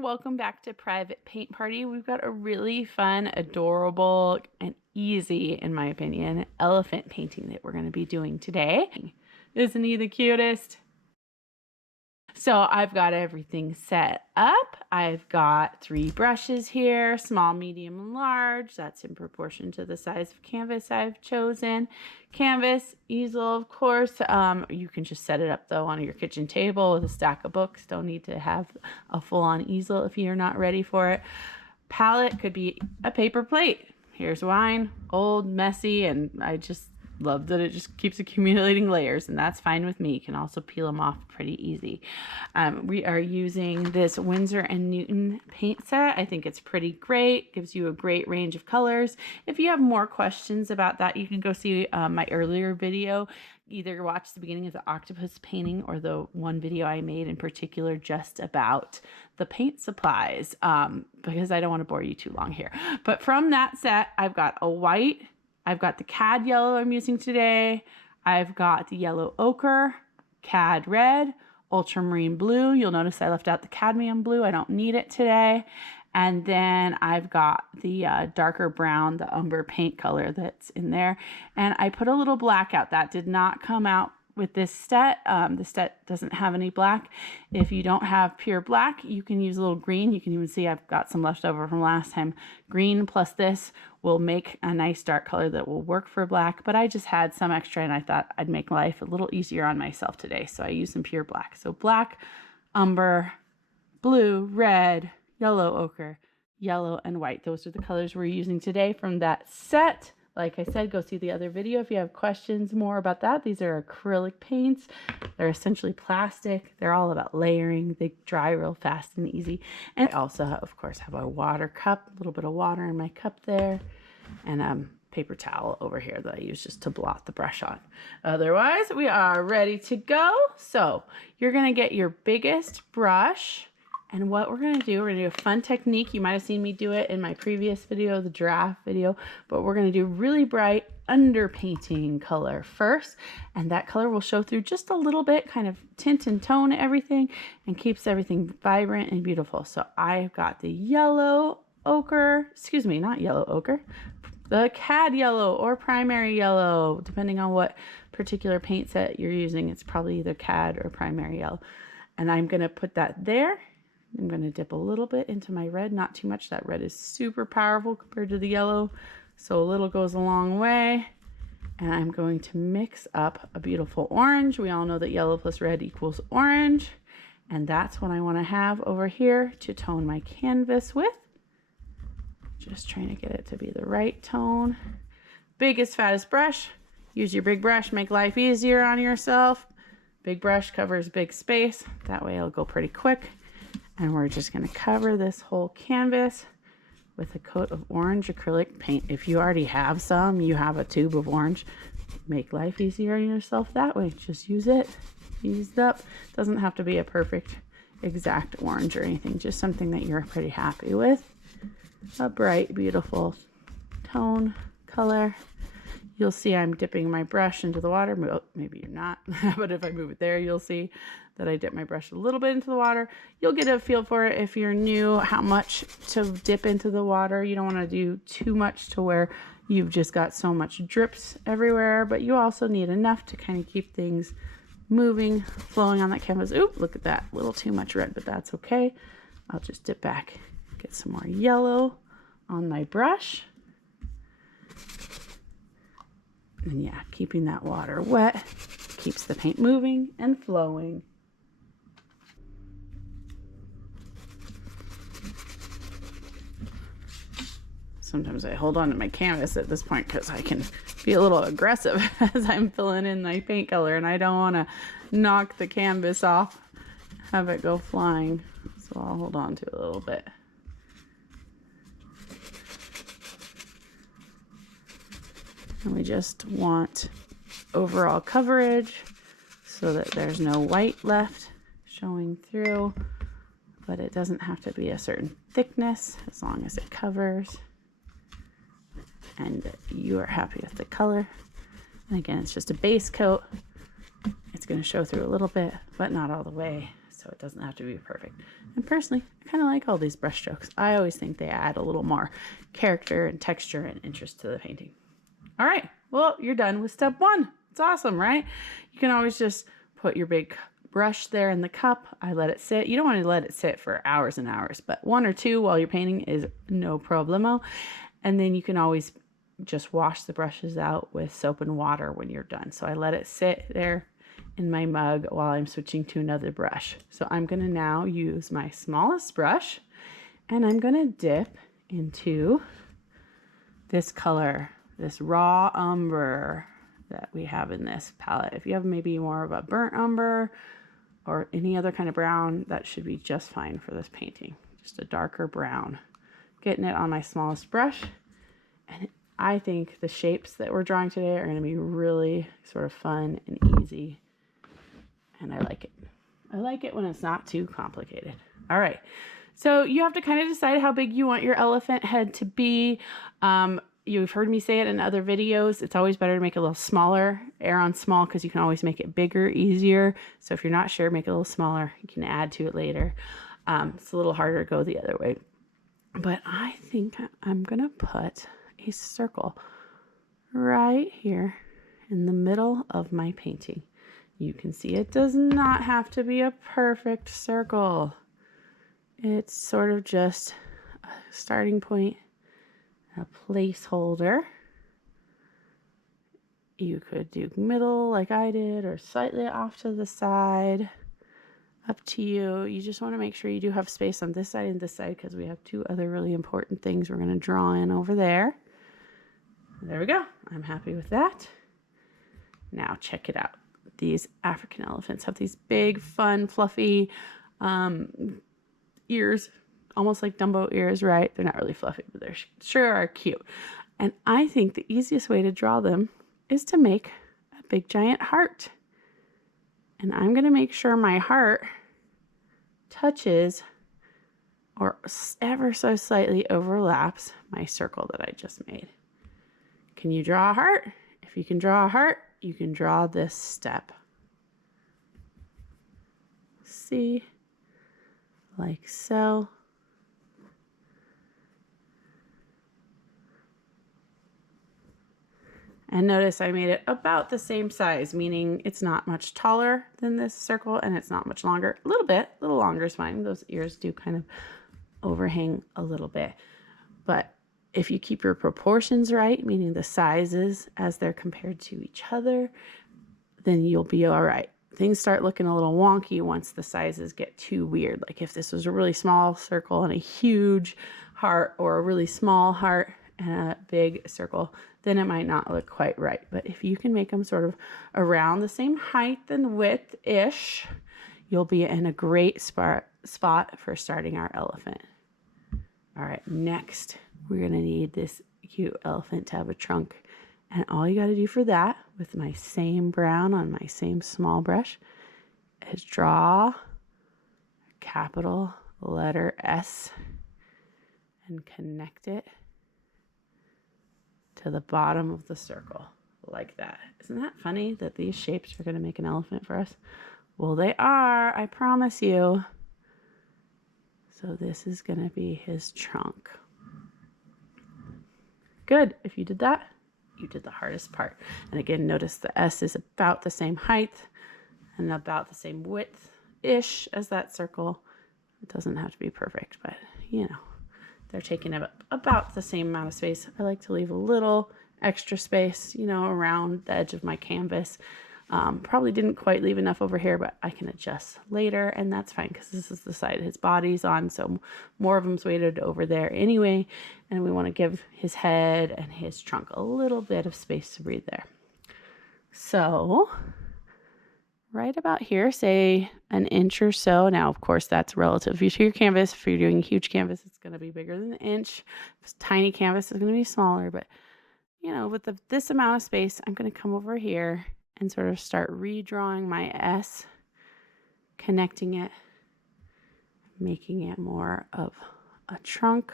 Welcome back to Private Paint Party. We've got a really fun, adorable, and easy, in my opinion, elephant painting that we're going to be doing today. Isn't he the cutest? So I've got everything set up. I've got 3 brushes here, small, medium, and large. That's in proportion to the size of canvas I've chosen. Canvas, easel, of course. You can just set it up though on your kitchen table with a stack of books. Don't need to have a full-on easel if you're not ready for it. Palette could be a paper plate. Here's wine, old, messy, and I just love that it just keeps accumulating layers, and that's fine with me. You can also peel them off pretty easy. We are using this Winsor & Newton paint set. I think it's pretty great. Gives you a great range of colors. If you have more questions about that, you can go see my earlier video. Either watch the beginning of the octopus painting or the one video I made in particular just about the paint supplies, because I don't want to bore you too long here. But from that set, I've got a white, I've got the cad yellow I'm using today. I've got the yellow ochre, cad red, ultramarine blue. You'll notice I left out the cadmium blue. I don't need it today. And then I've got the darker brown, the umber paint color that's in there. And I put a little black out. That did not come out with this set. The set doesn't have any black. If you don't have pure black, you can use a little green. You can even see I've got some left over from last time. Green plus this will make a nice dark color that will work for black, but I just had some extra and I thought I'd make life a little easier on myself today, so I used some pure black. So black, umber, blue, red, yellow ochre, yellow, and white. Those are the colors we're using today from that set. Like I said, go see the other video if you have questions more about that. These are acrylic paints. They're essentially plastic. They're all about layering. They dry real fast and easy. And I also, of course, have a water cup, a little bit of water in my cup there, and a paper towel over here that I use just to blot the brush on. Otherwise, we are ready to go. So you're going to get your biggest brush. And what we're going to do, we're going to do a fun technique. You might have seen me do it in my previous video, the giraffe video, but we're going to do really bright underpainting color first. And that color will show through just a little bit, kind of tint and tone everything, and keeps everything vibrant and beautiful. So I've got the yellow ochre, excuse me, not yellow ochre, the cad yellow or primary yellow, depending on what particular paint set you're using. It's probably either cad or primary yellow. And I'm going to put that there. I'm going to dip a little bit into my red, not too much. That red is super powerful compared to the yellow, so a little goes a long way. And I'm going to mix up a beautiful orange. We all know that yellow plus red equals orange, and that's what I want to have over here to tone my canvas with. Just trying to get it to be the right tone. Biggest, fattest brush. Use your big brush, make life easier on yourself. Big brush covers big space. That way it'll go pretty quick. And we're just going to cover this whole canvas with a coat of orange acrylic paint. If you already have some, you have a tube of orange, make life easier on yourself that way. Just use it, use it up. Doesn't have to be a perfect exact orange or anything, just something that you're pretty happy with. A bright, beautiful tone, color. You'll see I'm dipping my brush into the water. Well, maybe you're not, but if I move it there, you'll see that I dip my brush a little bit into the water. You'll get a feel for it if you're new, how much to dip into the water. You don't want to do too much to where you've just got so much drips everywhere, but you also need enough to kind of keep things moving, flowing on that canvas. Oop, look at that, a little too much red, but that's okay. I'll just dip back, get some more yellow on my brush. And yeah, keeping that water wet keeps the paint moving and flowing. Sometimes I hold on to my canvas at this point because I can be a little aggressive as I'm filling in my paint color, and I don't want to knock the canvas off, have it go flying. So I'll hold on to it a little bit. And we just want overall coverage so that there's no white left showing through, but it doesn't have to be a certain thickness as long as it covers and you are happy with the color. And again, it's just a base coat. It's going to show through a little bit, but not all the way. so it doesn't have to be perfect. And personally, I kind of like all these brush strokes. I always think they add a little more character and texture and interest to the painting. All right, well, you're done with step 1. It's awesome, right? You can always just put your big brush there in the cup. I let it sit. You don't want to let it sit for hours and hours, but 1 or 2 while you're painting is no problemo. And then you can always just wash the brushes out with soap and water when you're done. So I let it sit there in my mug while I'm switching to another brush. So I'm going to now use my smallest brush and I'm going to dip into this color, this raw umber that we have in this palette. If you have maybe more of a burnt umber or any other kind of brown, that should be just fine for this painting. Just a darker brown. Getting it on my smallest brush. And I think the shapes that we're drawing today are going to be really sort of fun and easy. And I like it. I like it when it's not too complicated. All right. So you have to kind of decide how big you want your elephant head to be. You've heard me say it in other videos. It's always better to make it a little smaller. Err on small because you can always make it bigger, easier. So if you're not sure, make it a little smaller. You can add to it later. It's a little harder to go the other way. But I think I'm going to put a circle right here in the middle of my painting. You can see it does not have to be a perfect circle. It's sort of just a starting point, a placeholder. You could do middle like I did or slightly off to the side. Up to you. You just want to make sure you do have space on this side and this side because we have 2 other really important things we're going to draw in over there. There we go. I'm happy with that. Now check it out. These African elephants have these big, fun, fluffy ears, almost like Dumbo ears, right? They're not really fluffy, but they sure are cute. And I think the easiest way to draw them is to make a big, giant heart. And I'm going to make sure my heart touches or ever so slightly overlaps my circle that I just made. Can you draw a heart? If you can draw a heart, you can draw this step. See? Like so. And notice I made it about the same size, meaning it's not much taller than this circle and it's not much longer. A little bit, a little longer is fine. Those ears do kind of overhang a little bit. But if you keep your proportions right, meaning the sizes as they're compared to each other, then you'll be all right. Things start looking a little wonky once the sizes get too weird. Like if this was a really small circle and a huge heart, or a really small heart and a big circle, then it might not look quite right. But if you can make them sort of around the same height and width-ish, you'll be in a great spot for starting our elephant. All right, next we're gonna need this cute elephant to have a trunk. And all you gotta do for that, with my same brown on my same small brush, is draw a capital letter S and connect it to the bottom of the circle, like that. Isn't that funny that these shapes are gonna make an elephant for us? Well, they are, I promise you. So this is gonna be his trunk. Good, if you did that, you did the hardest part. And again, notice the S is about the same height and about the same width-ish as that circle. It doesn't have to be perfect, but you know, they're taking up about the same amount of space. I like to leave a little extra space, you know, around the edge of my canvas. Probably didn't quite leave enough over here, but I can adjust later, and that's fine because this is the side his body's on, so more of him's weighted over there anyway, and we want to give his head and his trunk a little bit of space to breathe there. So right about here, say an inch or so. Now, of course, that's relative to your canvas. If you're doing a huge canvas, it's going to be bigger than an inch. If it's tiny canvas, it's going to be smaller, but you know, with this amount of space, I'm going to come over here and sort of start redrawing my S, connecting it, making it more of a trunk.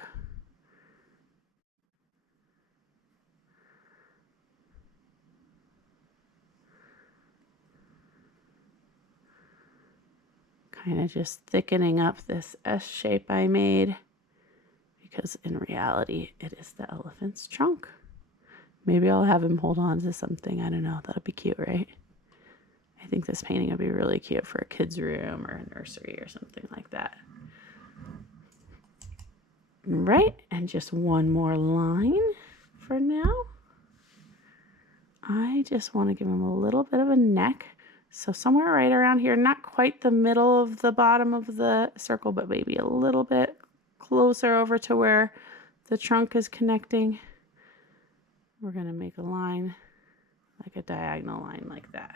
kind of just thickening up this S shape I made, because in reality, it is the elephant's trunk. Maybe I'll have him hold on to something. I don't know. That'll be cute, right? I think this painting would be really cute for a kid's room or a nursery or something like that. Right, and just one more line for now. I just want to give him a little bit of a neck. So somewhere right around here, not quite the middle of the bottom of the circle, but maybe a little bit closer over to where the trunk is connecting. We're going to make a line, like a diagonal line like that,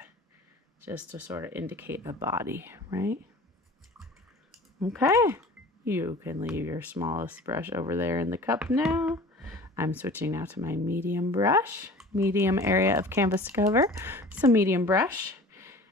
just to sort of indicate a body, right? Okay, you can leave your smallest brush over there in the cup now. I'm switching now to my medium brush, medium area of canvas to cover. It's a medium brush.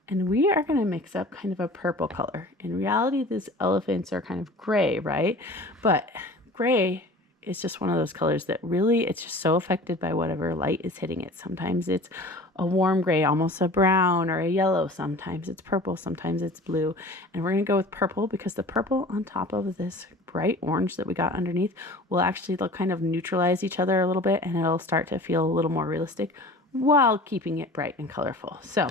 And we are going to mix up kind of a purple color. In reality, these elephants are kind of gray, right? But gray is just one of those colors that really, it's just so affected by whatever light is hitting it. Sometimes it's a warm gray, almost a brown or a yellow. Sometimes it's purple, sometimes it's blue. And we're going to go with purple because the purple on top of this bright orange that we got underneath will actually, they'll kind of neutralize each other a little bit, and it'll start to feel a little more realistic while keeping it bright and colorful. So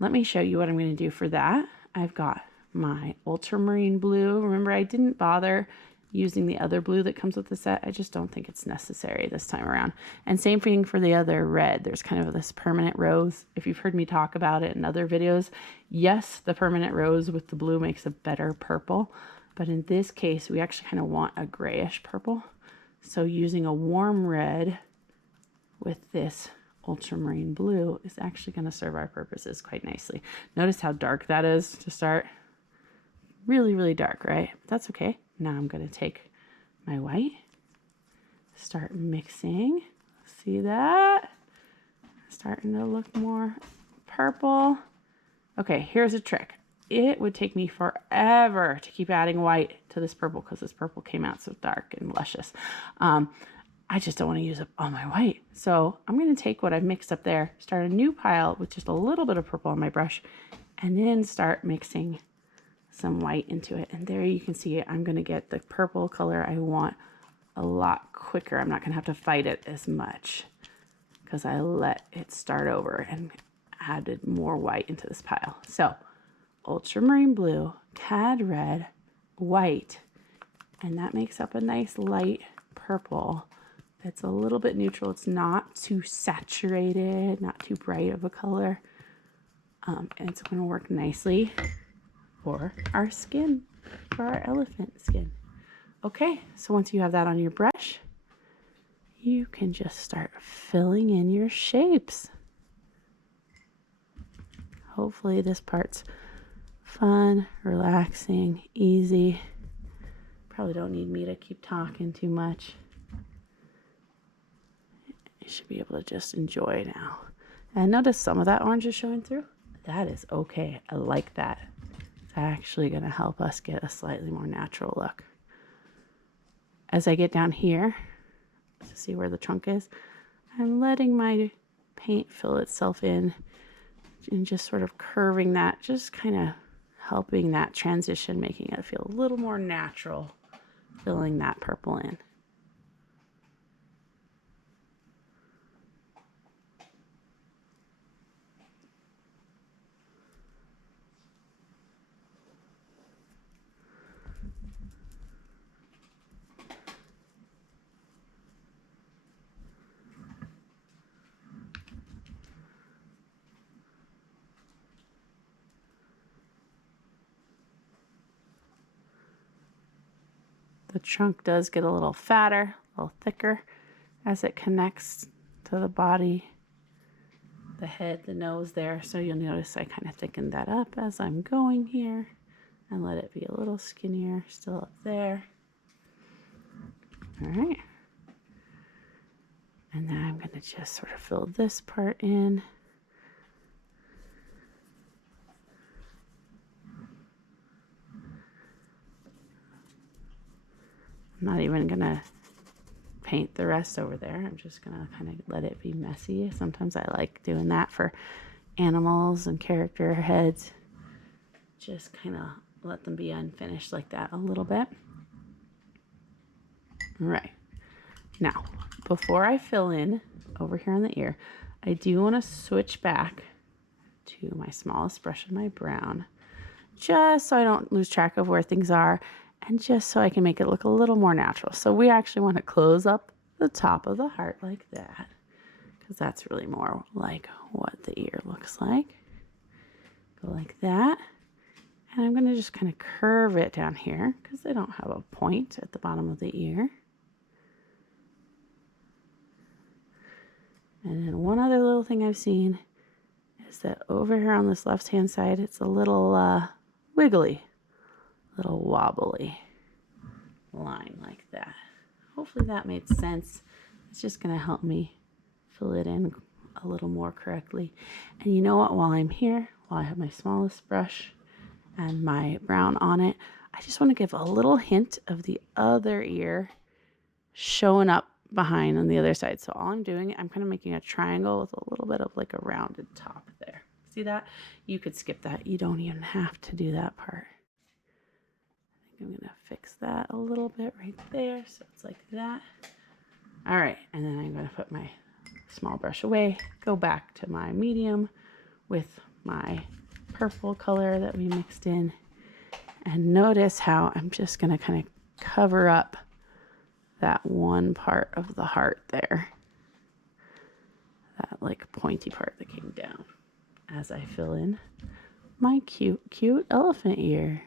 let me show you what I'm going to do for that. I've got my ultramarine blue. Remember, I didn't bother using the other blue that comes with the set. I just don't think it's necessary this time around. And same thing for the other red. There's kind of this permanent rose. If you've heard me talk about it in other videos, yes, the permanent rose with the blue makes a better purple. But in this case, we actually kind of want a grayish purple. So using a warm red with this ultramarine blue is actually going to serve our purposes quite nicely. Notice how dark that is to start. Really, really dark, right? That's okay. Now I'm going to take my white, start mixing. See that? Starting to look more purple. Okay, here's a trick. It would take me forever to keep adding white to this purple because this purple came out so dark and luscious. I just don't want to use up all my white. So I'm going to take what I've mixed up there, start a new pile with just a little bit of purple on my brush, and then start mixing some white into it. And there you can see it. I'm going to get the purple color I want a lot quicker. I'm not going to have to fight it as much because I let it start over and added more white into this pile. So ultramarine blue, cad red, white, and that makes up a nice light purple. It's a little bit neutral. It's not too saturated, not too bright of a color. And it's going to work nicely for our skin, for our elephant skin. Okay, so once you have that on your brush, you can just start filling in your shapes. Hopefully this part's fun, relaxing, easy. Probably don't need me to keep talking too much. You should be able to just enjoy now. And notice some of that orange is showing through. That is okay. I like that. It's actually going to help us get a slightly more natural look. As I get down here to see where the trunk is, I'm letting my paint fill itself in and just sort of curving that, just kind of helping that transition, making it feel a little more natural, filling that purple in. The trunk does get a little fatter, a little thicker as it connects to the body, the head, the nose there. So you'll notice I kind of thickened that up as I'm going here and let it be a little skinnier still up there. All right. And then I'm going to just sort of fill this part in. I'm not even going to paint the rest over there. I'm just going to kind of let it be messy. Sometimes I like doing that for animals and character heads. Just kind of let them be unfinished like that a little bit. All right. Now, before I fill in over here on the ear, I do want to switch back to my smallest brush of my brown, just so I don't lose track of where things are, and just so I can make it look a little more natural. So we actually want to close up the top of the heart like that, because that's really more like what the ear looks like. Go like that. And I'm going to just kind of curve it down here because they don't have a point at the bottom of the ear. And then one other little thing I've seen is that over here on this left-hand side, it's a little wiggly, little wobbly line like that. Hopefully that made sense. It's just going to help me fill it in a little more correctly. And you know what? While I'm here, while I have my smallest brush and my brown on it, I just want to give a little hint of the other ear showing up behind on the other side. So all I'm doing, I'm kind of making a triangle with a little bit of like a rounded top there. See that? You could skip that. You don't even have to do that part. I think I'm going to fix that a little bit right there. So it's like that. All right. And then I'm going to put my small brush away, go back to my medium with my purple color that we mixed in, and notice how I'm just going to kind of cover up that one part of the heart there, that like pointy part that came down, as I fill in my cute elephant ear.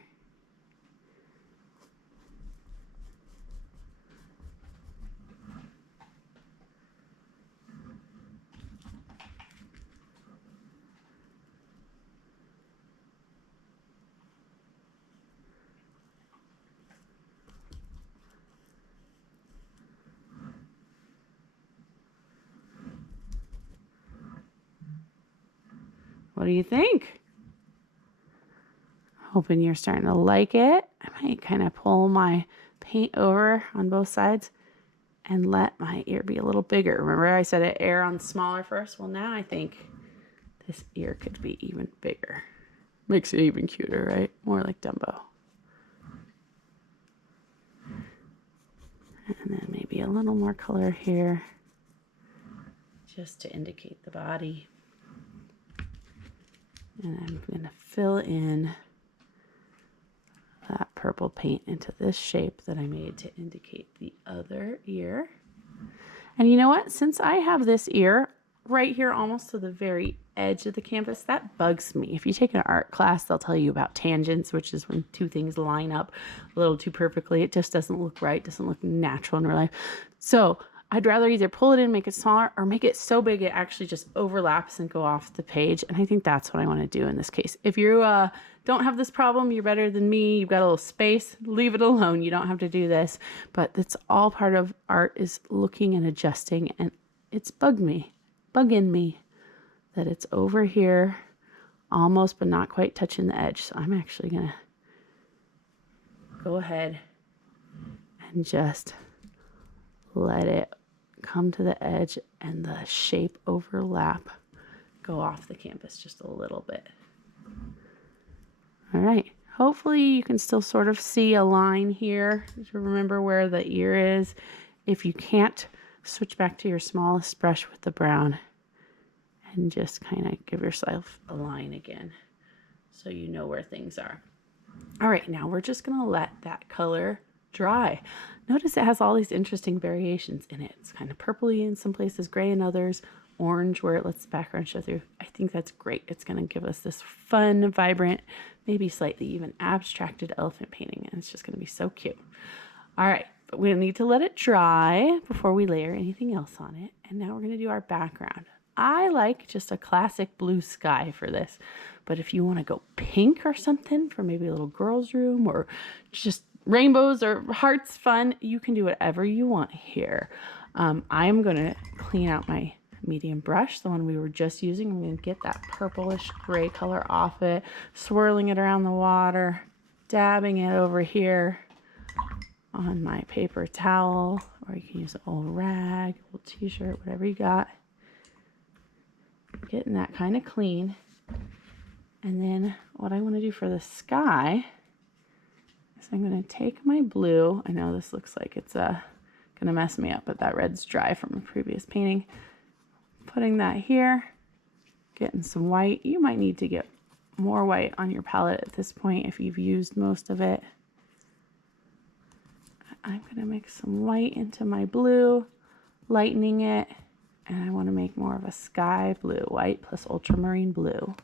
What do you think? Hoping you're starting to like it. I might kind of pull my paint over on both sides and let my ear be a little bigger. Remember I said it air on smaller first? Well, now I think this ear could be even bigger. Makes it even cuter, right? More like Dumbo. And then maybe a little more color here, just to indicate the body. And I'm going to fill in that purple paint into this shape that I made to indicate the other ear. And you know what? Since I have this ear right here almost to the very edge of the canvas, that bugs me. If you take an art class, they'll tell you about tangents, which is when two things line up a little too perfectly. It just doesn't look right, doesn't look natural in real life. So I'd rather either pull it in, make it smaller, or make it so big it actually just overlaps and go off the page. And I think that's what I want to do in this case. If you don't have this problem, you're better than me, you've got a little space, leave it alone. You don't have to do this. But it's all part of art, is looking and adjusting. And it's bugging me that it's over here almost but not quite touching the edge. So I'm actually going to go ahead and just let it come to the edge and the shape overlap, go off the canvas just a little bit. All right, hopefully you can still sort of see a line here to remember where the ear is. If you can't, switch back to your smallest brush with the brown and just kind of give yourself a line again so you know where things are. All right, now we're just going to let that color dry. Notice it has all these interesting variations in it. It's kind of purpley in some places, gray in others, orange where it lets the background show through. I think that's great. It's going to give us this fun, vibrant, maybe slightly even abstracted elephant painting, and it's just going to be so cute. All right, but we need to let it dry before we layer anything else on it. And now we're going to do our background. I like just a classic blue sky for this, but if you want to go pink or something for maybe a little girl's room, or just rainbows or hearts fun, you can do whatever you want here. I'm going to clean out my medium brush, the one we were just using. I'm going to get that purplish gray color off it, swirling it around the water, dabbing it over here on my paper towel, or you can use an old rag, old t-shirt, whatever you got. Getting that kind of clean. And then what I want to do for the sky So I'm going to take my blue. I know this looks like it's going to mess me up, but that red's dry from a previous painting. Putting that here, getting some white. You might need to get more white on your palette at this point if you've used most of it. I'm going to mix some white into my blue, lightening it, and I want to make more of a sky blue, white plus ultramarine blue.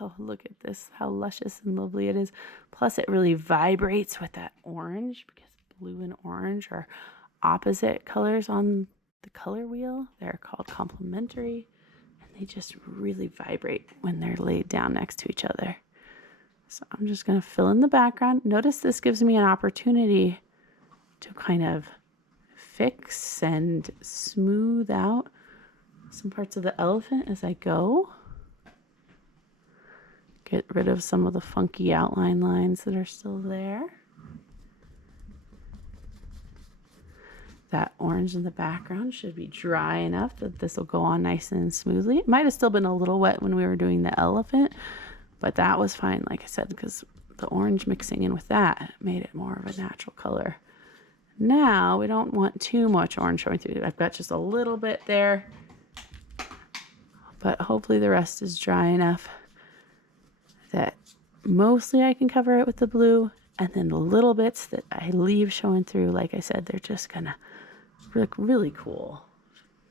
Oh, look at this, how luscious and lovely it is. Plus it really vibrates with that orange, because blue and orange are opposite colors on the color wheel. They're called complementary, and they just really vibrate when they're laid down next to each other. So I'm just going to fill in the background. Notice this gives me an opportunity to kind of fix and smooth out some parts of the elephant as I go. Get rid of some of the funky outline lines that are still there. That orange in the background should be dry enough that this will go on nice and smoothly. It might have still been a little wet when we were doing the elephant, but that was fine, like I said, because the orange mixing in with that made it more of a natural color. Now we don't want too much orange showing through. I've got just a little bit there, but hopefully the rest is dry enough that mostly I can cover it with the blue, and then the little bits that I leave showing through, like I said, they're just gonna look really cool.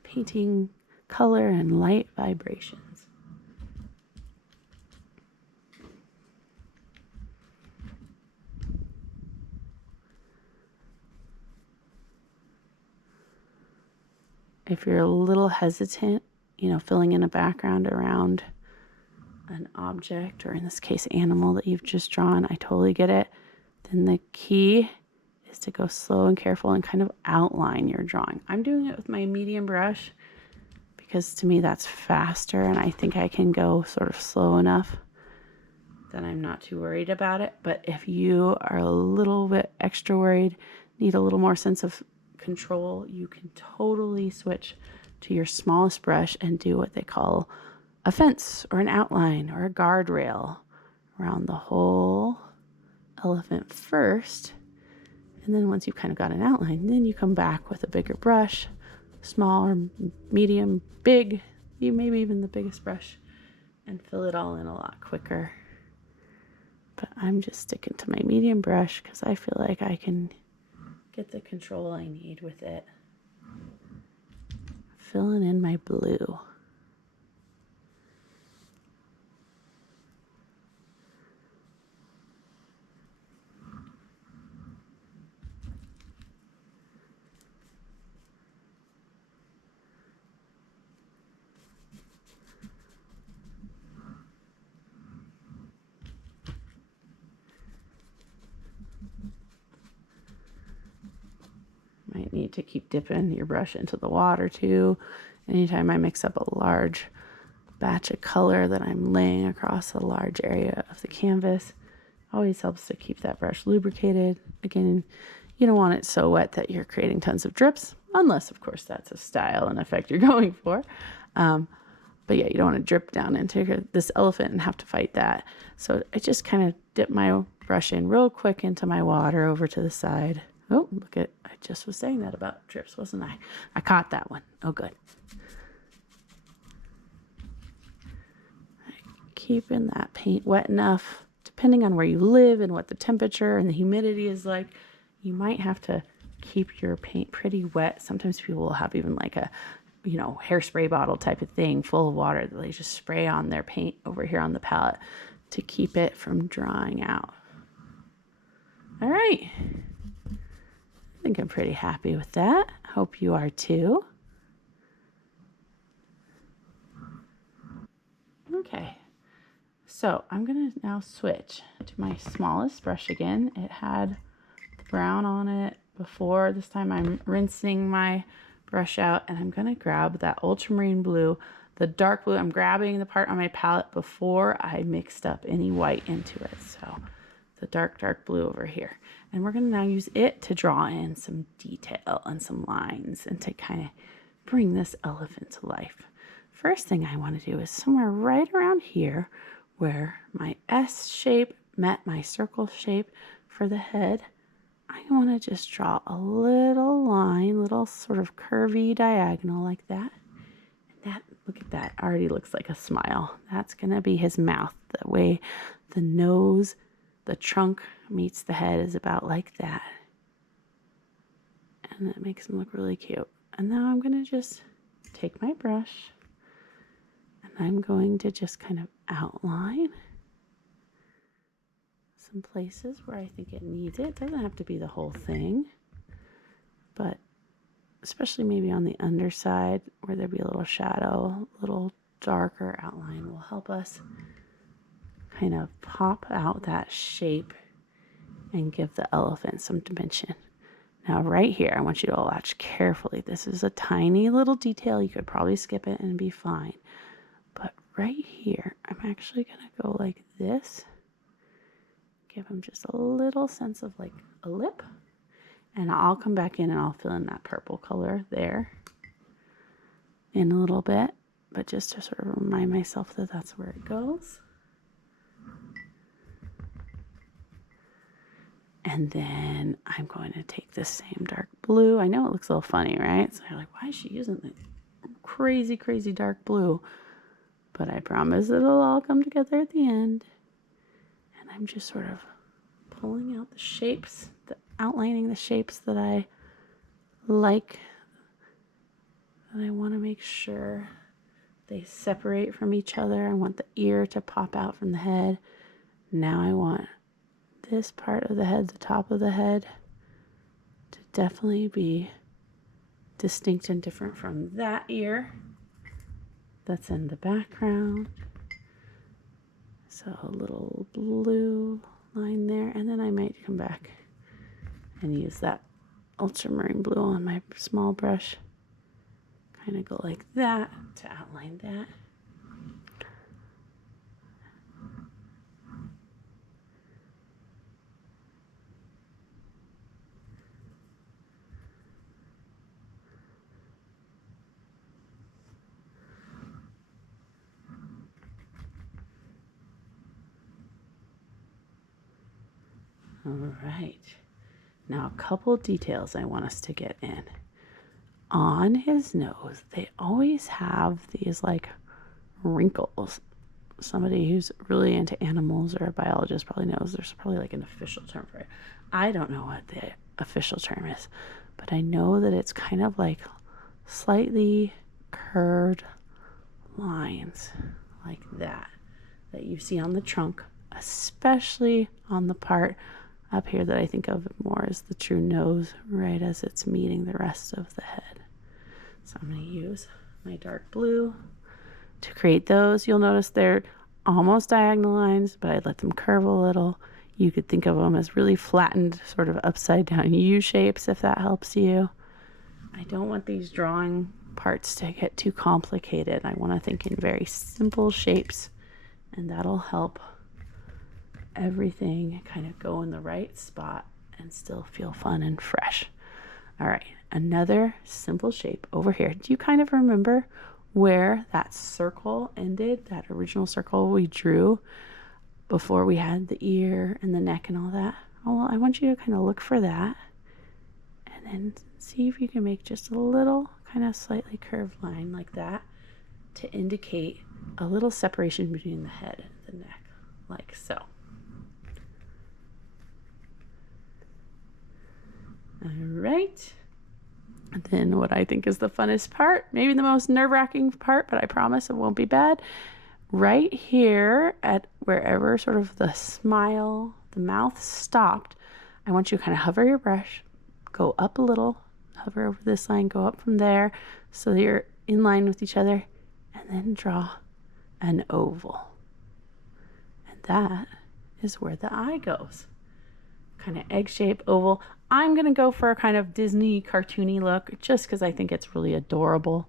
Painting color and light vibrations. If you're a little hesitant, filling in a background around an object, or in this case, animal that you've just drawn, I totally get it. Then the key is to go slow and careful and kind of outline your drawing. I'm doing it with my medium brush because to me that's faster, and I think I can go sort of slow enough that I'm not too worried about it. But if you are a little bit extra worried, need a little more sense of control, you can totally switch to your smallest brush and do what they call a fence or an outline or a guardrail around the whole elephant first. And then once you've kind of got an outline, then you come back with a bigger brush, small or medium, big, maybe even the biggest brush, and fill it all in a lot quicker. But I'm just sticking to my medium brush because I feel like I can get the control I need with it. Filling in my blue. Might need to keep dipping your brush into the water too. Anytime I mix up a large batch of color that I'm laying across a large area of the canvas, always helps to keep that brush lubricated. Again, you don't want it so wet that you're creating tons of drips, unless of course that's a style and effect you're going for. But yeah, you don't want to drip down into this elephant and have to fight that. So I just kind of dip my brush in real quick into my water over to the side. Oh, look at, I just was saying that about drips, wasn't I? I caught that one. Oh, good. Keeping that paint wet enough, depending on where you live and what the temperature and the humidity is like, you might have to keep your paint pretty wet. Sometimes people will have even like a, hairspray bottle type of thing full of water that they just spray on their paint over here on the palette to keep it from drying out. All right. I think I'm pretty happy with that. Hope you are too. Okay, so I'm gonna now switch to my smallest brush again. It had the brown on it before. This time I'm rinsing my brush out, and I'm gonna grab that ultramarine blue, the dark blue. I'm grabbing the part on my palette before I mixed up any white into it. So the dark blue over here. And we're gonna now use it to draw in some detail and some lines and to kind of bring this elephant to life. First thing I want to do is somewhere right around here where my S shape met my circle shape for the head, I want to just draw a little line, little sort of curvy diagonal like that. That, look at that, already looks like a smile. That's going to be his mouth. The way the nose, the trunk meets the head is about like that. And that makes him look really cute. And now I'm going to just take my brush and I'm going to just kind of outline some places where I think it needs it. It doesn't have to be the whole thing, but especially maybe on the underside where there'd be a little shadow, a little darker outline will help us kind of pop out that shape and give the elephant some dimension. Now right here, I want you to watch carefully. This is a tiny little detail. You could probably skip it and be fine. But right here, I'm actually going to go like this. Give him just a little sense of like a lip. And I'll come back in and I'll fill in that purple color there in a little bit. But just to sort of remind myself that that's where it goes. And then I'm going to take this same dark blue. I know it looks a little funny, right? So you're like, why is she using the crazy, crazy dark blue? But I promise it'll all come together at the end. And I'm just sort of pulling out the shapes, outlining the shapes that I like, that I want to make sure they separate from each other. I want the ear to pop out from the head. Now I want this part of the head, the top of the head, to definitely be distinct and different from that ear that's in the background. So a little blue line there, and then I might come back and use that ultramarine blue on my small brush. Kind of go like that to outline that. All right, now a couple details I want us to get in. On his nose, they always have these like wrinkles. Somebody who's really into animals or a biologist probably knows there's probably like an official term for it. I don't know what the official term is, but I know that it's kind of like slightly curved lines like that you see on the trunk, especially on the part up here that I think of more as the true nose, right as it's meeting the rest of the head. So I'm going to use my dark blue to create those. You'll notice they're almost diagonal lines, but I let them curve a little. You could think of them as really flattened, sort of upside down U shapes, if that helps you. I don't want these drawing parts to get too complicated. I want to think in very simple shapes, and that'll help everything kind of go in the right spot and still feel fun and fresh. All right, another simple shape over here. Do you kind of remember where that circle ended, that original circle we drew before we had the ear and the neck and all that? Well, I want you to kind of look for that and then see if you can make just a little kind of slightly curved line like that to indicate a little separation between the head and the neck, like so. All right. And then what I think is the funnest part, maybe the most nerve-wracking part, but I promise it won't be bad. Right here at wherever sort of the smile, the mouth stopped, I want you to kind of hover your brush, go up a little, hover over this line, go up from there so that you're in line with each other, and then draw an oval. And that is where the eye goes. Kind of egg-shaped oval. I'm going to go for a kind of Disney cartoony look just because I think it's really adorable.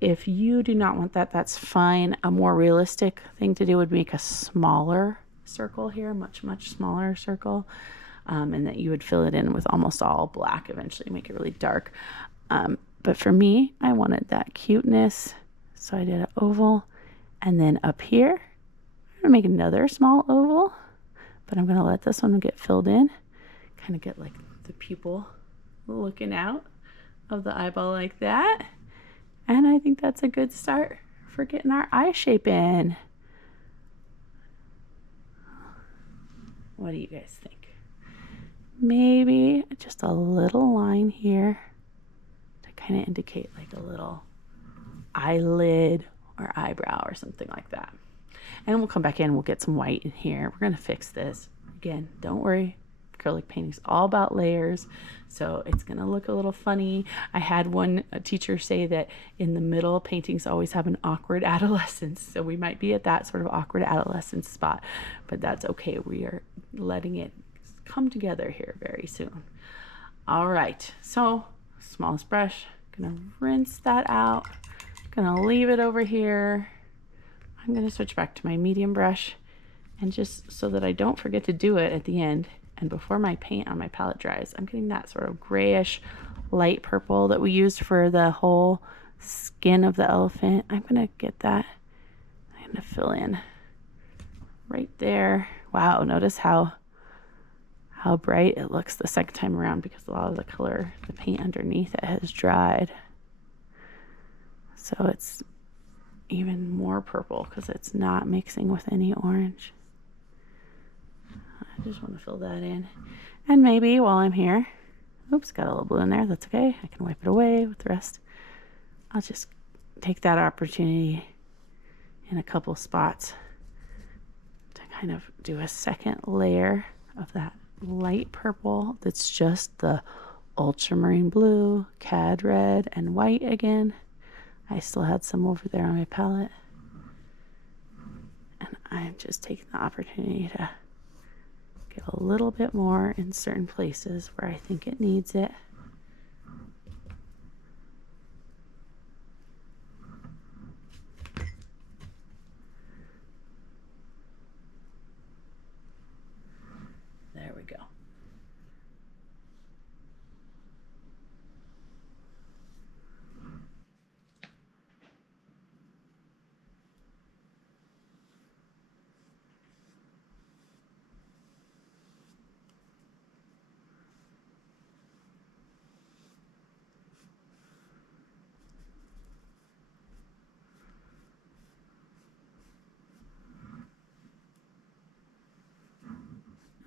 If you do not want that, that's fine. A more realistic thing to do would make a smaller circle here, much, much smaller circle, and that you would fill it in with almost all black eventually, make it really dark. But for me, I wanted that cuteness, so I did an oval. And then up here, I'm going to make another small oval, but I'm going to let this one get filled in. kind of get like the pupil looking out of the eyeball like that. And I think that's a good start for getting our eye shape in. What do you guys think? Maybe just a little line here to kind of indicate like a little eyelid or eyebrow or something like that. And we'll come back in, we'll get some white in here. We're gonna fix this. Again, don't worry, acrylic painting is all about layers, so it's gonna look a little funny. I had one teacher say that in the middle, paintings always have an awkward adolescence, so we might be at that sort of awkward adolescence spot, but that's okay. We are letting it come together here very soon. All right, so smallest brush, gonna rinse that out, gonna leave it over here. I'm gonna switch back to my medium brush, and just so that I don't forget to do it at the end and before my paint on my palette dries, I'm getting that sort of grayish light purple that we used for the whole skin of the elephant. I'm gonna get that. I'm gonna fill in right there. Wow, notice how bright it looks the second time around because a lot of the color, the paint underneath it has dried. So it's even more purple because it's not mixing with any orange. I just want to fill that in. And maybe while I'm here, oops, got a little blue in there, that's okay. I can wipe it away with the rest. I'll just take that opportunity in a couple spots to kind of do a second layer of that light purple that's just the ultramarine blue, cad red, and white again. I still had some over there on my palette. And I'm just taking the opportunity to get a little bit more in certain places where I think it needs it. There we go.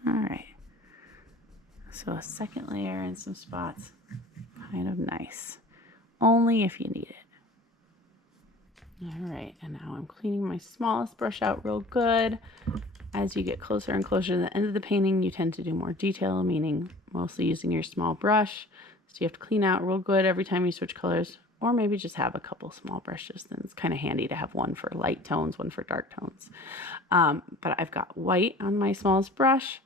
All right, so a second layer in some spots, kind of nice, only if you need it. All right, and now I'm cleaning my smallest brush out real good. As you get closer and closer to the end of the painting, you tend to do more detail, meaning mostly using your small brush. So you have to clean out real good every time you switch colors, or maybe just have a couple small brushes. Then it's kind of handy to have one for light tones, one for dark tones. But I've got white on my smallest brush.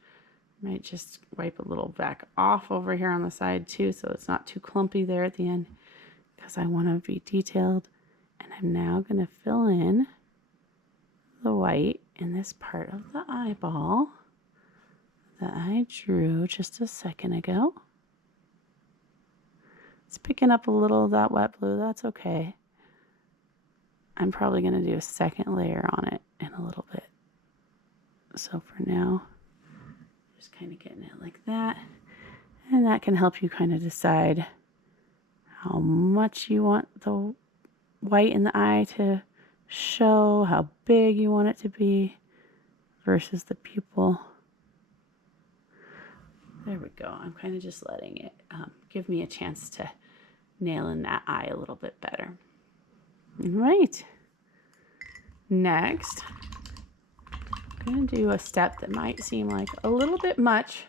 Might just wipe a little back off over here on the side too, so it's not too clumpy there at the end, because I want to be detailed. And I'm now going to fill in the white in this part of the eyeball that I drew just a second ago. It's picking up a little of that wet blue, that's okay. I'm probably going to do a second layer on it in a little bit. So for now, just kind of getting it like that. And that can help you kind of decide how much you want the white in the eye to show, how big you want it to be versus the pupil. There we go. I'm kind of just letting it give me a chance to nail in that eye a little bit better. All right. Next, I'm going to do a step that might seem like a little bit much.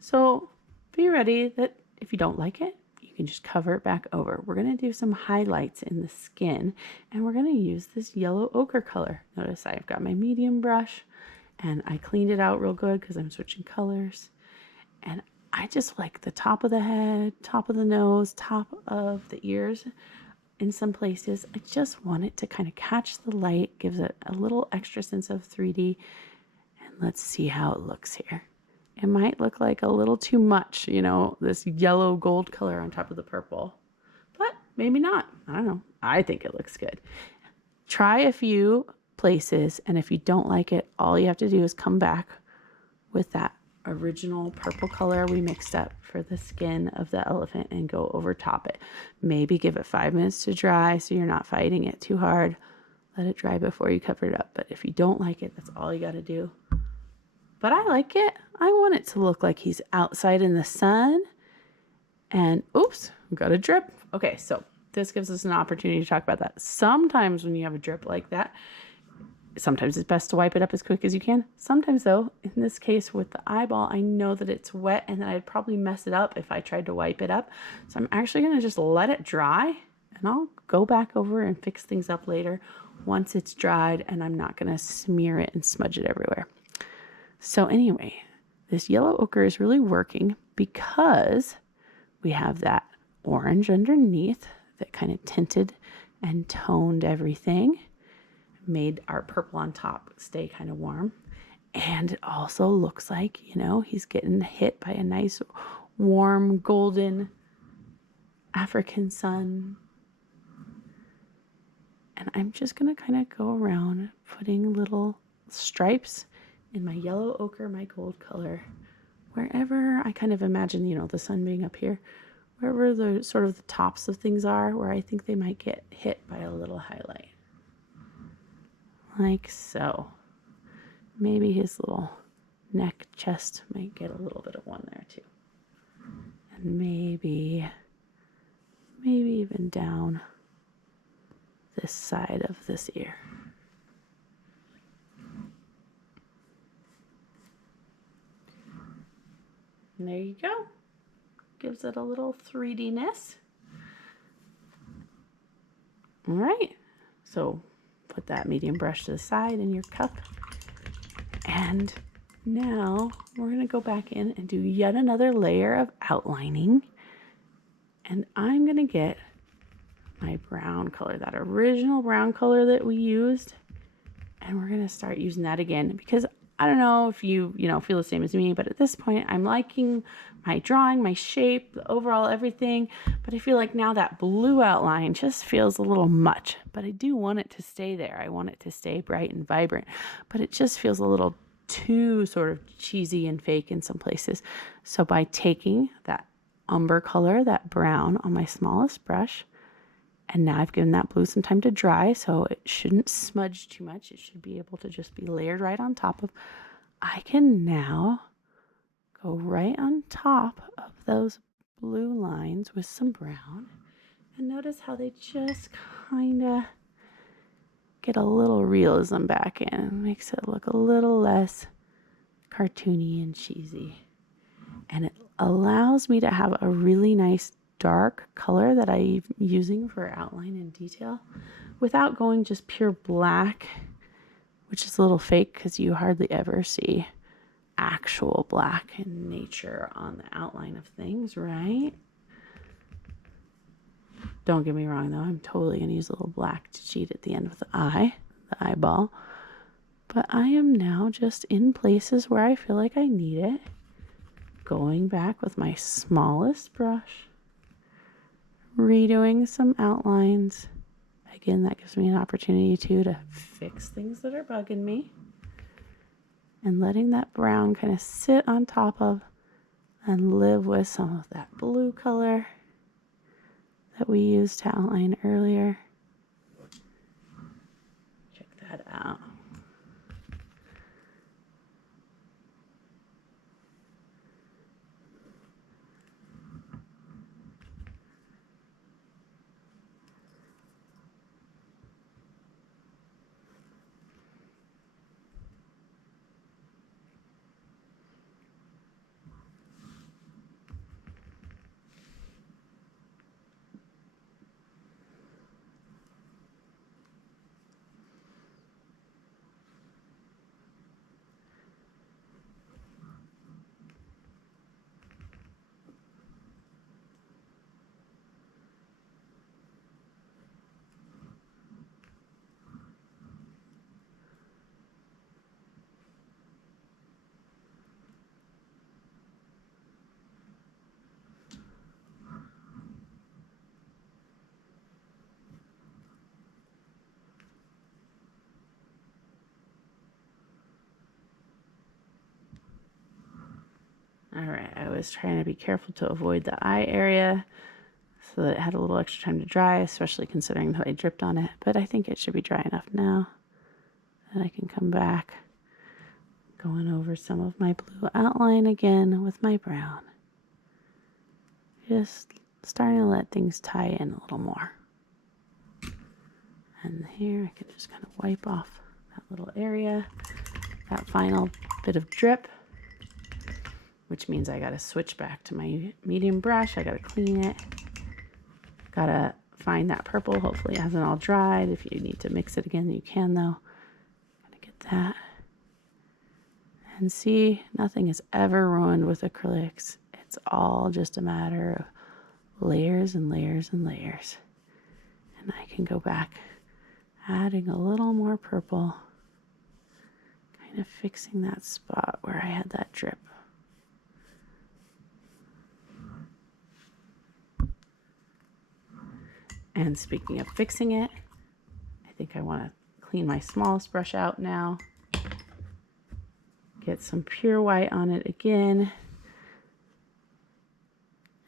So be ready that if you don't like it, you can just cover it back over. We're going to do some highlights in the skin, and we're going to use this yellow ochre color. Notice I've got my medium brush, and I cleaned it out real good because I'm switching colors. And I just like the top of the head, top of the nose, top of the ears. In some places, I just want it to kind of catch the light, gives it a little extra sense of 3D. And let's see how it looks here. It might look like a little too much, you know, this yellow gold color on top of the purple, but maybe not. I don't know. I think it looks good. Try a few places, and if you don't like it, all you have to do is come back with that original purple color we mixed up for the skin of the elephant and go over top it. Maybe give it 5 minutes to dry so you're not fighting it too hard. Let it dry before you cover it up. But if you don't like it, that's all you got to do. But I like it. I want it to look like he's outside in the sun. And oops, got a drip. Okay, so this gives us an opportunity to talk about that. Sometimes when you have a drip like that, sometimes it's best to wipe it up as quick as you can. Sometimes though, in this case with the eyeball, I know that it's wet and that I'd probably mess it up if I tried to wipe it up. So I'm actually going to just let it dry and I'll go back over and fix things up later once it's dried, and I'm not going to smear it and smudge it everywhere. So anyway, this yellow ochre is really working because we have that orange underneath that kind of tinted and toned everything, made our purple on top stay kind of warm. And it also looks like, you know, he's getting hit by a nice warm golden African sun. And I'm just going to kind of go around putting little stripes in my yellow ochre, my gold color, wherever I kind of imagine, you know, the sun being up here, wherever the sort of the tops of things are, where I think they might get hit by a little highlight. Like so. Maybe his little neck, chest might get a little bit of one there too. And maybe even down this side of this ear. And there you go. Gives it a little 3D-ness. All right. So put that medium brush to the side in your cup. And now we're going to go back in and do yet another layer of outlining. And I'm going to get my brown color, that original brown color that we used. And we're going to start using that again because I don't know if you feel the same as me, but at this point I'm liking my drawing, my shape, the overall everything. But I feel like now that blue outline just feels a little much, but I do want it to stay there. I want it to stay bright and vibrant, but it just feels a little too sort of cheesy and fake in some places. So by taking that umber color, that brown on my smallest brush, and now I've given that blue some time to dry, so it shouldn't smudge too much. It should be able to just be layered right on top of. I can now go right on top of those blue lines with some brown. And notice how they just kind of get a little realism back in. It makes it look a little less cartoony and cheesy. And it allows me to have a really nice dark color that I'm using for outline and detail without going just pure black, which is a little fake because you hardly ever see actual black in nature on the outline of things, right? Don't get me wrong though, I'm totally going to use a little black to cheat at the end of the eye, the eyeball. But I am now just in places where I feel like I need it, going back with my smallest brush, redoing some outlines. Again, that gives me an opportunity to fix things that are bugging me, and letting that brown kind of sit on top of and live with some of that blue color that we used to outline earlier. Check that out. All right, I was trying to be careful to avoid the eye area so that it had a little extra time to dry, especially considering that I dripped on it. But I think it should be dry enough now that I can come back, going over some of my blue outline again with my brown. Just starting to let things tie in a little more. And here I can just kind of wipe off that little area, that final bit of drip, which means I gotta switch back to my medium brush. I gotta clean it. Gotta find that purple. Hopefully it hasn't all dried. If you need to mix it again, you can though. Gotta get that. And see, nothing is ever ruined with acrylics. It's all just a matter of layers and layers and layers. And I can go back, adding a little more purple, kind of fixing that spot where I had that drip. And speaking of fixing it, I think I want to clean my smallest brush out now. Get some pure white on it again.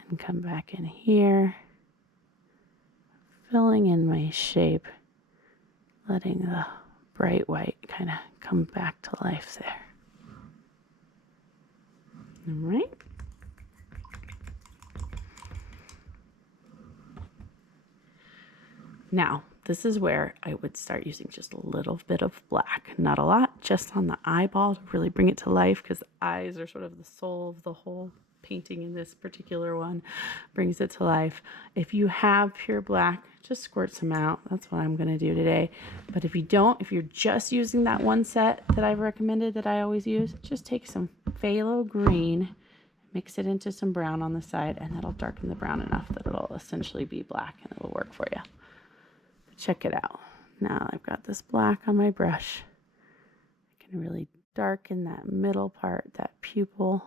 And come back in here. Filling in my shape. Letting the bright white kind of come back to life there. All right. Now, this is where I would start using just a little bit of black. Not a lot, just on the eyeball to really bring it to life, because the eyes are sort of the soul of the whole painting in this particular one. Brings it to life. If you have pure black, just squirt some out. That's what I'm going to do today. But if you don't, if you're just using that one set that I've recommended that I always use, just take some phthalo green, mix it into some brown on the side, and that'll darken the brown enough that it'll essentially be black and it'll work for you. Check it out. Now I've got this black on my brush. I can really darken that middle part, that pupil,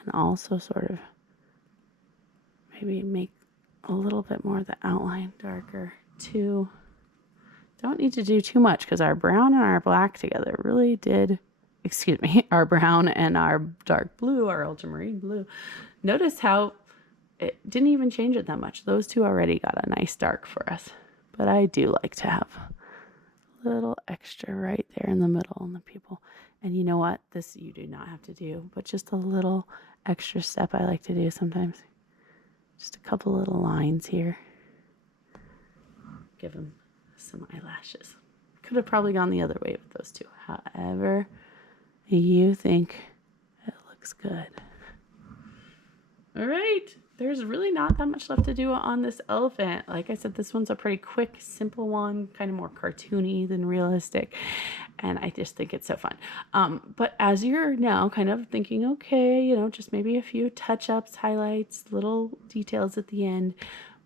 and also sort of maybe make a little bit more of the outline darker too. Don't need to do too much because our brown and our black together really did, our brown and our dark blue, our ultramarine blue. Notice how it didn't even change it that much. Those two already got a nice dark for us. But I do like to have a little extra right there in the middle in the pupil. And you know what? This you do not have to do, but just a little extra step I like to do sometimes. Just a couple little lines here. Give them some eyelashes. Could have probably gone the other way with those two. However you think it looks good. All right. There's really not that much left to do on this elephant. Like I said, this one's a pretty quick, simple one, kind of more cartoony than realistic. And I just think it's so fun. But as you're now kind of thinking, okay, you know, just maybe a few touch-ups, highlights, little details at the end.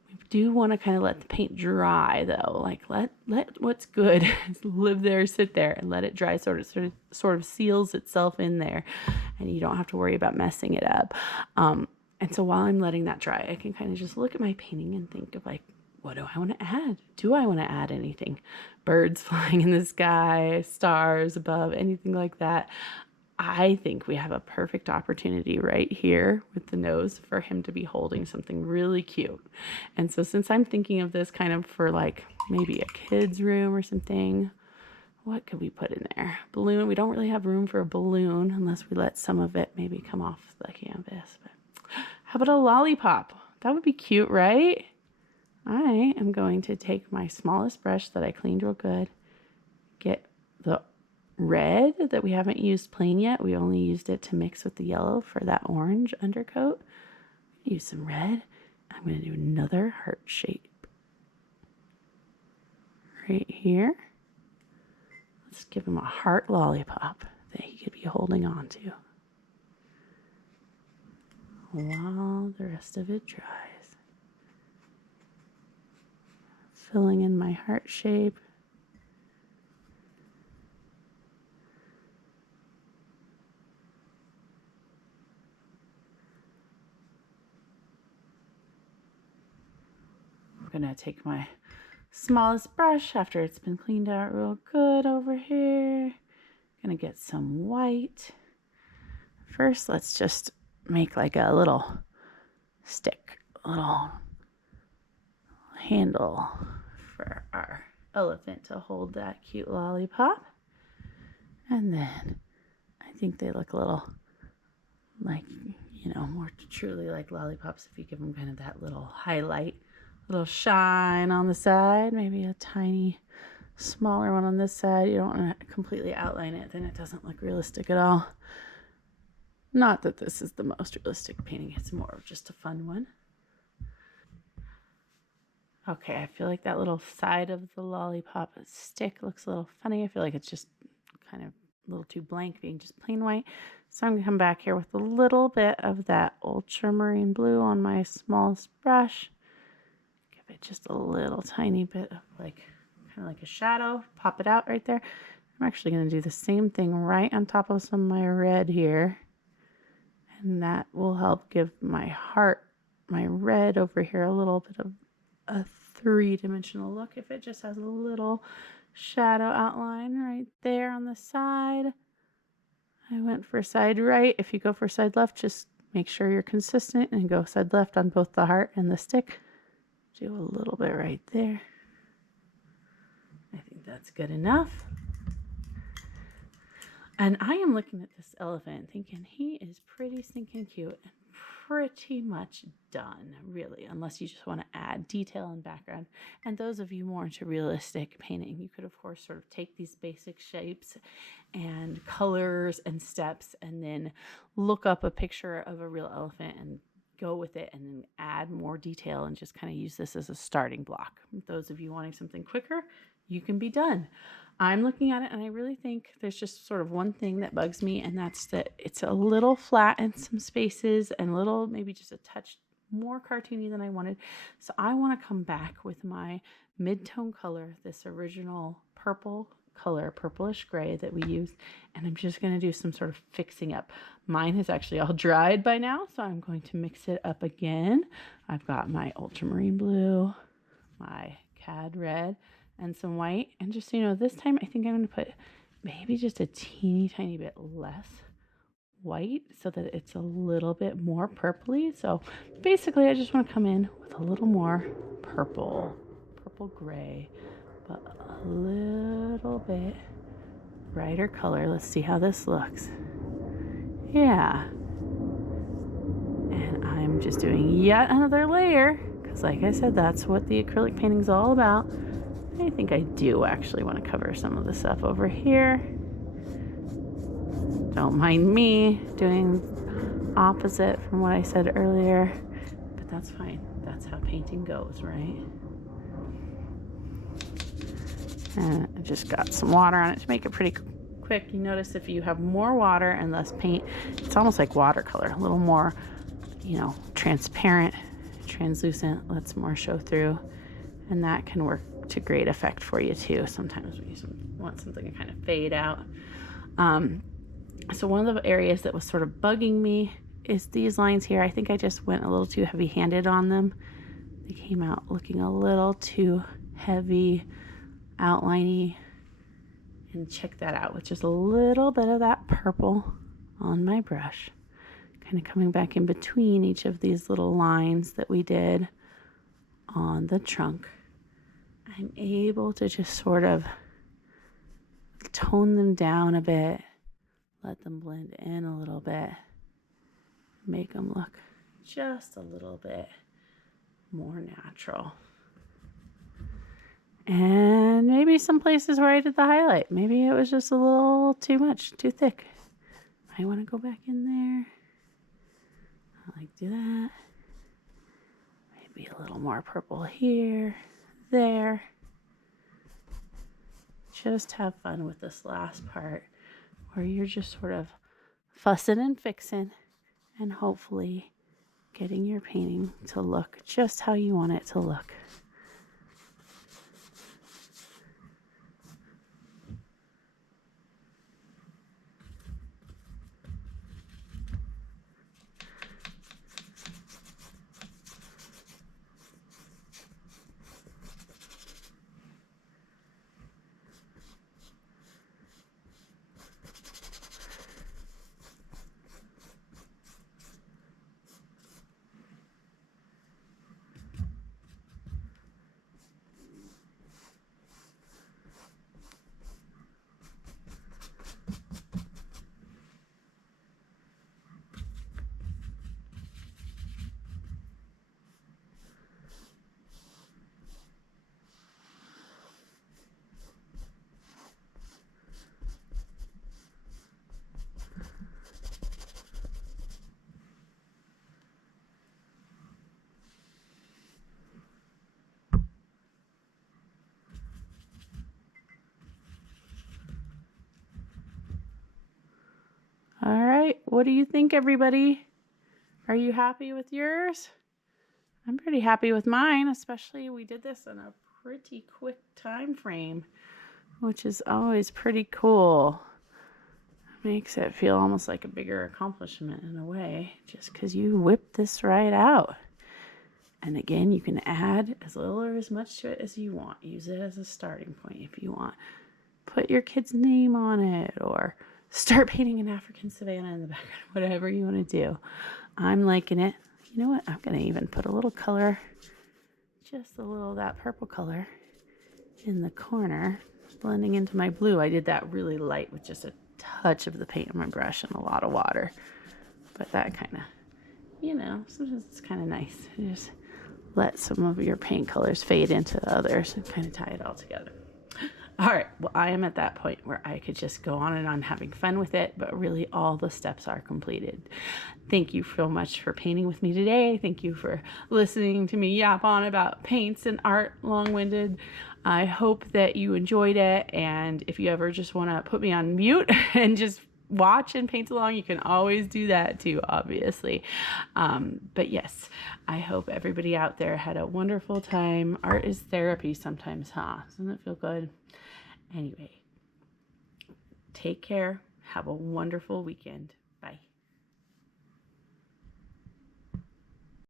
We do want to kind of let the paint dry though. Like let what's good live there, sit there, and let it dry. Sort of seals itself in there, and you don't have to worry about messing it up. And so while I'm letting that dry, I can kind of just look at my painting and think of like, what do I want to add? Do I want to add anything? Birds flying in the sky, stars above, anything like that. I think we have a perfect opportunity right here with the nose for him to be holding something really cute. And so since I'm thinking of this kind of for like maybe a kid's room or something, what could we put in there? Balloon. We don't really have room for a balloon unless we let some of it maybe come off the canvas. But how about a lollipop? That would be cute, right? I am going to take my smallest brush that I cleaned real good, get the red that we haven't used plain yet. We only used it to mix with the yellow for that orange undercoat. Use some red. I'm going to do another heart shape right here. Let's give him a heart lollipop that he could be holding on to while the rest of it dries. Filling in my heart shape. I'm gonna take my smallest brush after it's been cleaned out real good over here. Gonna get some white. First, let's just make like a little stick, a little handle for our elephant to hold that cute lollipop. And then I think they look a little like, more truly like lollipops if you give them kind of that little highlight, little shine on the side, maybe a tiny smaller one on this side. You don't want to completely outline it, then it doesn't look realistic at all. Not that this is the most realistic painting, it's more of just a fun one. Okay, I feel like that little side of the lollipop stick looks a little funny. I feel like it's just kind of a little too blank being just plain white. So I'm going to come back here with a little bit of that ultramarine blue on my smallest brush. Give it just a little tiny bit of kind of like a shadow. Pop it out right there. I'm actually going to do the same thing right on top of some of my red here. And that will help give my heart, my red over here, a little bit of a three-dimensional look if it just has a little shadow outline right there on the side. I went for side right. If you go for side left, just make sure you're consistent and go side left on both the heart and the stick. Do a little bit right there. I think that's good enough. And I am looking at this elephant thinking he is pretty stinking cute and pretty much done, really, unless you just want to add detail and background. And those of you more into realistic painting, you could, of course, sort of take these basic shapes and colors and steps and then look up a picture of a real elephant and go with it and then add more detail and just kind of use this as a starting block. Those of you wanting something quicker, you can be done. I'm looking at it and I really think there's just sort of one thing that bugs me, and that's that it's a little flat in some spaces and a little, maybe just a touch more cartoony than I wanted. So I want to come back with my mid-tone color, this original purple color, purplish gray that we used, and I'm just going to do some sort of fixing up. Mine is actually all dried by now, so I'm going to mix it up again. I've got my ultramarine blue, my cad red, and some white. And just so you know, this time I think I'm going to put maybe just a teeny tiny bit less white so that it's a little bit more purpley. So basically I just want to come in with a little more purple gray, but a little bit brighter color. Let's see how this looks. Yeah. And I'm just doing yet another layer because, like I said, that's what the acrylic painting is all about. I think I do actually want to cover some of the stuff over here. Don't mind me doing opposite from what I said earlier, but that's fine. That's how painting goes, right? And I just got some water on it to make it pretty quick. You notice if you have more water and less paint, it's almost like watercolor, a little more, transparent, translucent, lets more show through, and that can work to great effect for you too. Sometimes when you want something to kind of fade out. So one of the areas that was sort of bugging me is these lines here. I think I just went a little too heavy-handed on them. They came out looking a little too heavy, outliney, and check that out with just a little bit of that purple on my brush, kind of coming back in between each of these little lines that we did on the trunk. I'm able to just sort of tone them down a bit, let them blend in a little bit, make them look just a little bit more natural. And maybe some places where I did the highlight, maybe it was just a little too much, too thick. I want to go back in there. I like to do that. Maybe a little more purple here, there. Just have fun with this last part where you're just sort of fussing and fixing and hopefully getting your painting to look just how you want it to look. right. What do you think, everybody? Are you happy with yours? I'm pretty happy with mine, especially we did this in a pretty quick time frame, which is always pretty cool. Makes it feel almost like a bigger accomplishment in a way, just because you whipped this right out. And again, you can add as little or as much to it as you want. Use it as a starting point if you want. Put your kid's name on it, or start painting an African savanna in the background, whatever you want to do. I'm liking it. You know what? I'm going to even put a little color, just a little of that purple color in the corner, blending into my blue. I did that really light with just a touch of the paint on my brush and a lot of water. But that kind of, sometimes it's kind of nice to just let some of your paint colors fade into the others and kind of tie it all together. All right, well, I am at that point where I could just go on and on having fun with it, but really all the steps are completed. Thank you so much for painting with me today. Thank you for listening to me yap on about paints and art, long-winded. I hope that you enjoyed it, and if you ever just want to put me on mute and just watch and paint along, you can always do that too, obviously. But yes, I hope everybody out there had a wonderful time. Art is therapy sometimes, huh? Doesn't it feel good? Anyway, take care. Have a wonderful weekend. Bye.